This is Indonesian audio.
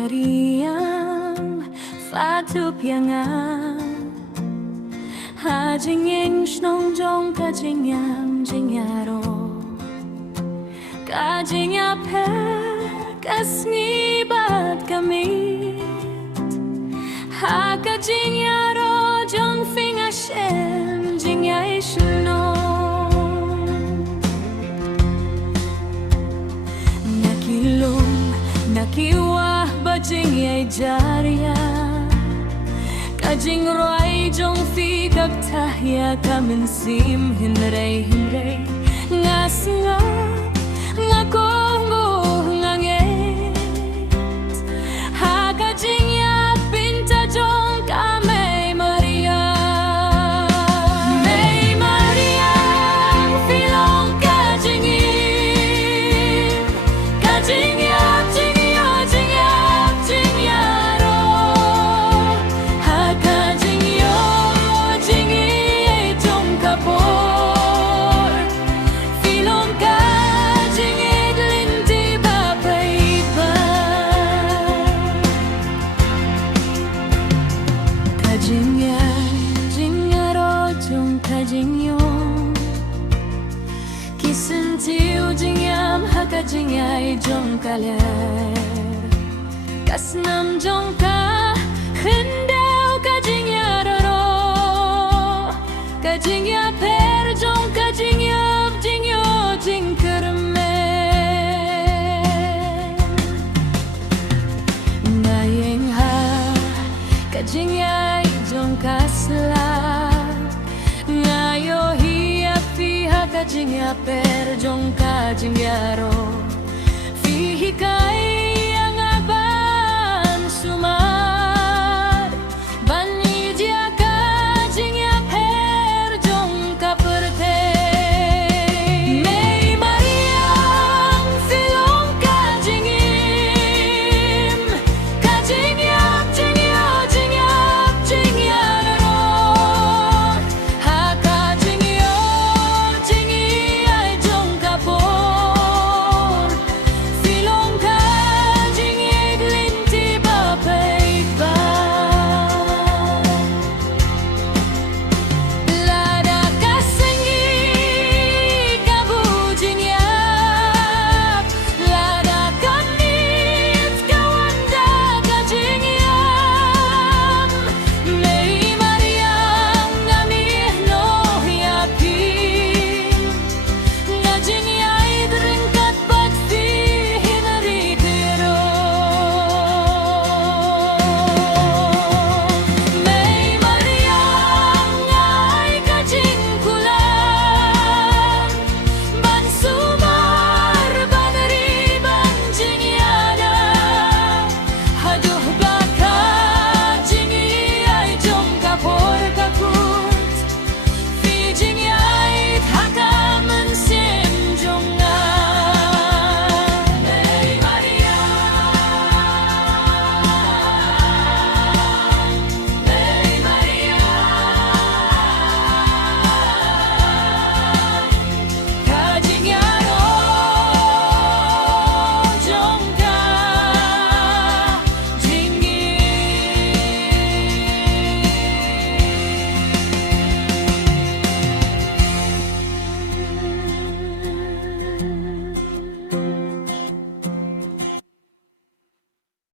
Mariam Fatu piangan Hajing ing snong jong kajing yam jing yaro Kajing yape kasni bat kami Ha kajing yaro jong fing ashem jing yai shno Nakilum nakiwah bajing yai jaria Kajing roi jong fi kap tahya kamin sim hinrei ngas ngakongo nganget ha kajing ya pinta jong kame Maria filong kajing ya Kisentiu jingyam haka jingyai jong kaler Kasnam jong ka hendeu ka jingyaroro Ka jingya per jong ka jingyap jingyo jingkerme Ngayeng ha ka jingyai jong kasla Ngayo kajing ya per jong kajing yaro fihi kai